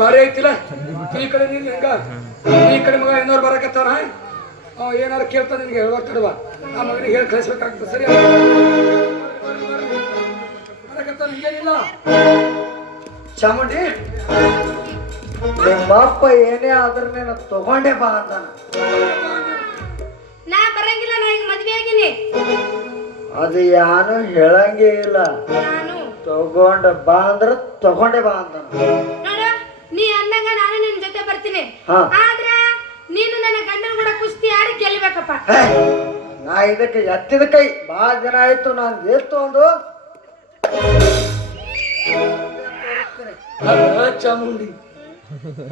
ಭಾರಿ ಐತಿಲ್ಲ ಈ ಕಡೆ ನೀನ್ ಹೆಂಗ ಈ ಕಡೆ ಮಗ ಏನಾರು ಬರಕತ್ತಾನ ಏನಾರು ಕೇಳ್ತಾನ ನಿನ್ಗೆ ಹೇಳ್ಬಾರ ತಡವ ಆ ಮಗನಿಗೆ ಹೇಳಿ ಕಳಿಸ್ಬೇಕಾಗ್ತದೆ ಸರಿ ಬರಕತ್ತಾನ ಹಿಂಗೇನಿಲ್ಲ ಚಾಮುಂಡಿ ನಿಮ್ಮಪ್ಪ ಏನೇ ಆದ್ರೆ ನೀನು ತಗೊಂಡೇ ಬಾ ಅಂತಾನ ನಾ ಬರಂಗಿಲ್ಲ ನಾ ಈಗ ಮದ್ವೆ ಆಗಿನಿ ಅದು ಯಾನು ಹೇಳಂಗೇ ಇಲ್ಲ ನಾನು ತಗೊಂಡ ಬಾ ಅಂದ್ರೆ ತಗೊಂಡೇ ಬಾ ಅಂತಾನ ನೋಡು ನೀ ಅಂದಂಗ ನಾನು ನಿನ್ ಜೊತೆ ಬರ್ತೀನಿ ಆದ್ರೆ ನೀನು ನನ್ನ ಗಂಡನ ಕೂಡ ಕುಸ್ತಿ ಆಡಿ ಗೆಲ್ಬೇಕಪ್ಪ ನಾ ಇದಕ್ಕೆ ಎತ್ತಿದ ಕೈ ಬಹಳ ದಿನ ಆಯ್ತು ನಾನು ಎತ್ತು ಒಂದು ಚಾಮುಂಡಿ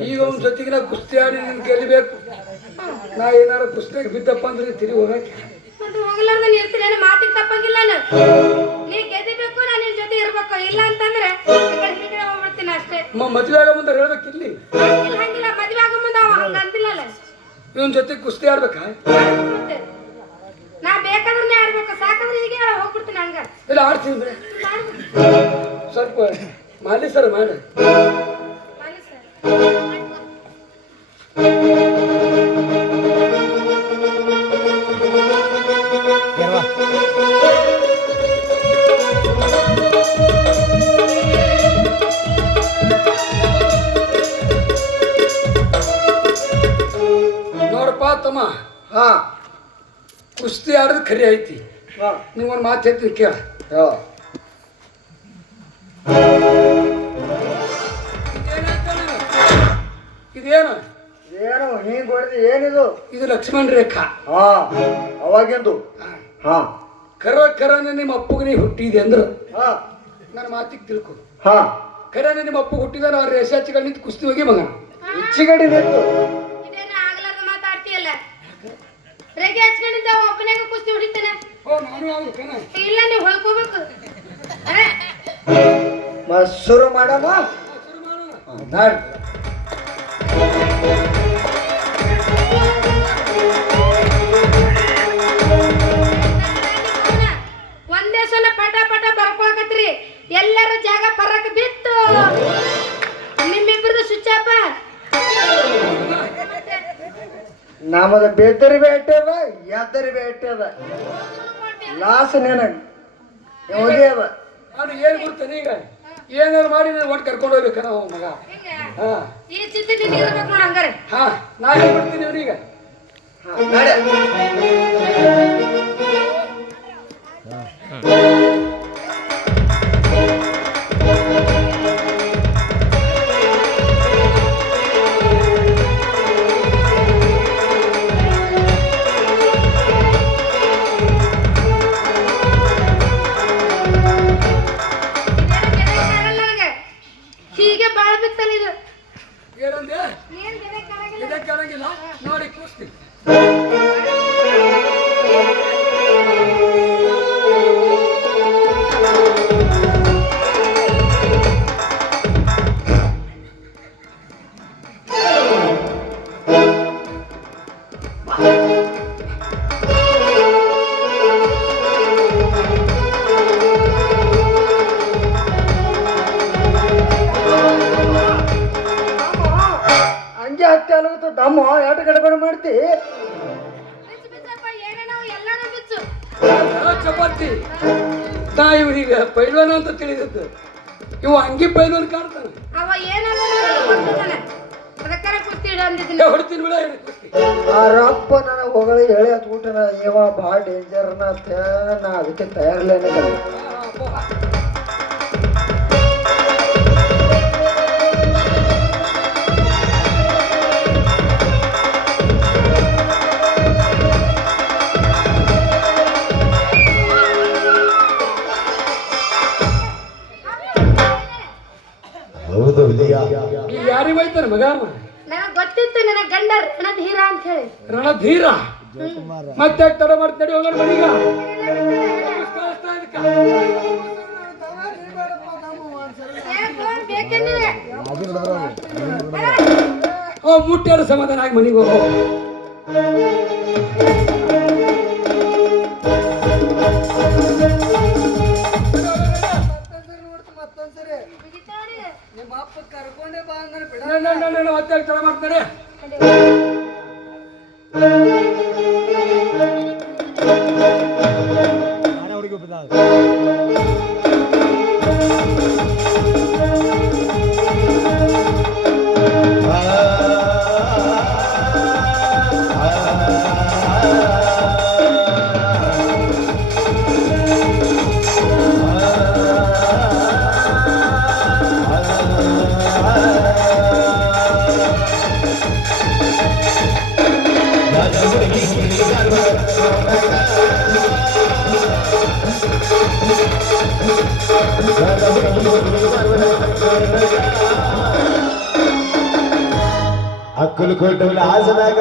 ಈಗ ಒಂದ್ ಜೊತೆಗೆ ನಾ ಕುಸ್ತಿ ಆಡಿ ನೀನ್ ಗೆಲ್ಲಬೇಕು ನಾ ಏನಾರು ಕುಸ್ತಿಗೆ ಬಿದ್ದಪ್ಪ ಅಂದ್ರೆ ತಿರುಗಿ ಹೋಗಕ್ಕೆ ಮತ್ತೆ ಹೋಗಲಾರ್ದ ನೀ ಇರ್ತೀನಿ ನನ್ನ ಮಾತಿಗೆ ತಪ್ಪಂಗಿಲ್ಲ ನೀ ಗೆದಿಬೇಕು ನಾನು ನಿನ್ ಜೊತೆ ಇರ್ಬೇಕು ಇಲ್ಲ ಅಂತಂದ್ರೆ ಹೋಗ್ಬಿಡ್ತೀನಿ ಅಷ್ಟೇ ಮದ್ವೆ ಆಗೋ ಮುಂದೆ ಹೇಳ್ಬೇಕಿಲ್ಲಿ ಹಂಗಿಲ್ಲ ಮದ್ವೆ ಆಗೋ ಮುಂದೆ ಅವ ಹಂಗ ಅಂತಿಲ್ಲಲ್ಲ ಇವನ್ ಜೊತೆ ಕುಸ್ತಿ ಆಡ್ಬೇಕಾ ನಾ ಬೇಕಾದ್ರೆ ಆಡ್ಬೇಕು ಸಾಕಂದ್ರೆ ಈಗ ಹೋಗ್ಬಿಡ್ತೀನಿ ಹಂಗ ಇಲ್ಲ ಆಡ್ತೀನಿ ಬಿಡ ಸ್ವಲ್ಪ ಮಾಲಿ ಸರ್ ಮಾಡಿ ನೋಡಪ್ಪ ತಮ್ಮ ಕುಸ್ತಿ ಆಡೋದು ಖರಿ ಐತಿ ನೀವೊಂದು ಮಾತು ಹೇಳ್ತೀನಿ ಕೇಳ ಇದೇನು ಏನು ಹಿಂಗ್ ಹೊಡೆದು ಏನಿದು ಇದು ಲಕ್ಷ್ಮಣ ರೇಖಾ ಅವಾಗಿಂದು ಕರನೆ ನಿಮ್ಮ ಅಪ್ಪಗೆ ನೀ ಹುಟ್ಟಿದೆ ಅಂದ್ರು ನನ್ನ ಮಾತಿಗೆ ತಿಳ್ಕೊ ಕರನೆ ನಿಮ್ಮ ಅಪ್ಪಗೆ ಹುಟ್ಟಿದ ಅವ್ರ ರೇಷಾಚಿಗಳು ನಿಂತು ಕುಸ್ತಿ ಹೋಗಿ ಮಗ ಇಚ್ಚಿಗಡಿ ನಿಂತು ಇದೇನ ಆಗ್ಲಾರ್ದ ಮಾತಾಡ್ತೀಯಲ್ಲ ರೇಖೆ ಹಚ್ಕೊಂಡಿದ್ದ ಒಬ್ಬನಾಗ ಕುಸ್ತಿ ಹೊಡಿತಾನೆ ಇಲ್ಲ ನೀವು ಹೊಳ್ಕೋಬೇಕು ಶುರು ಮಾಡಮ್ಮ ನಾಡ್ ಒಂದೇ ಸಲ ಪಟ ಪಟ ಬರ್ಕೊಳಕತ್ರಿ ಎಲ್ಲರ ಜಾಗ ಪರಕ್ ಬಿತ್ತು ನಿಮ್ಮಿಬ್ಬರದು ಸುಚ್ಚಾಪ ನಮ್ಮದ ಬೇತರಿ ಬೇಟೆ ಅದ ಎದ್ದರಿ ಬೇಟೆ ಅದ ಲಾಸ್ ನೆನ ಹೋಗಿ ಅದ ಅದು ಏನು ಗೊತ್ತಾನೆ ಈಗ ಏನಾರು ಮಾಡಿ ನಾನು ಒಟ್ಟು ಕರ್ಕೊಂಡು ಹೋಗ್ಬೇಕ ನಾವು ಮಗ ಈ ಚಿತ್ತಿ ಇರ್ಬೇಕು ನೋಡ ಹಂಗಾರೆ ನಾ ಹೇಳ್ಬಿಡ್ತೀನಿ ಅವ್ರೀಗ ನಡೆ ಹೀಗೆ ಬಾಳ ಬಿತ್ತಲ್ಲ ಇದು ಏನಂದೆ ಇದಕ್ಕೆ ಕಾಣಂಗಿಲ್ಲ ನೋಡಿ ಕೂಸ್ತಿ ದಮ್ಮ ಎರಡು ಗಡಬಡ ಮಾಡ್ತಿ ಚಪಾತಿ ನಾ ಇವ್ರೀಗ ಪೈಲ್ವಾನ ಅಂತ ತಿಳಿದದ್ದು ಇವ ಅಂಗಿ ಪೈಲ್ವಾನ ಕಾಣ್ತಾನೆ ಹೊಡ್ತೀನಿ ಬಿಡ ರಪ್ಪ ನನಗೆ ಹೊಗಳಿ ಹೇಳಿ ಹತ್ಬಿಟ್ಟನ ಇವ ಭಾಳ ಡೇಂಜರ್ ನಾ ಅದಕ್ಕೆ ತಯಾರಿಲ್ಲೇನೆ ಯಾರಿಗೆ ಬೈತಾನೆ ಮಗ ನನಗೆ ಗೊತ್ತಿತ್ತು ನನ್ನ ಗಂಡ ರಣಧೀರ ಅಂತ ಹೇಳಿ ರಣಧೀರ ಮತ್ತೆ ತಡ ಮಾಡ್ತೀನಿ ಹೋಗೋಣ ಮನೀಗ ಮುಟ್ಟಾರ ಸಮಾಧಾನ ಆಗಿ ಮನೆಗೆ ಹೋಗೋ ನಿಮ್ಮ ಅಪ್ಪ ಕರ್ಕೊಂಡೇ ಬಾ ಅಂದ್ರೆ ಬಿಡ ಮತ್ತೆ ತಡ ಮಾಡ್ತಾರೆ ಅಕ್ಕಲು ಕೊಟ್ಟವಲ್ಲ ಆಸನಾಗ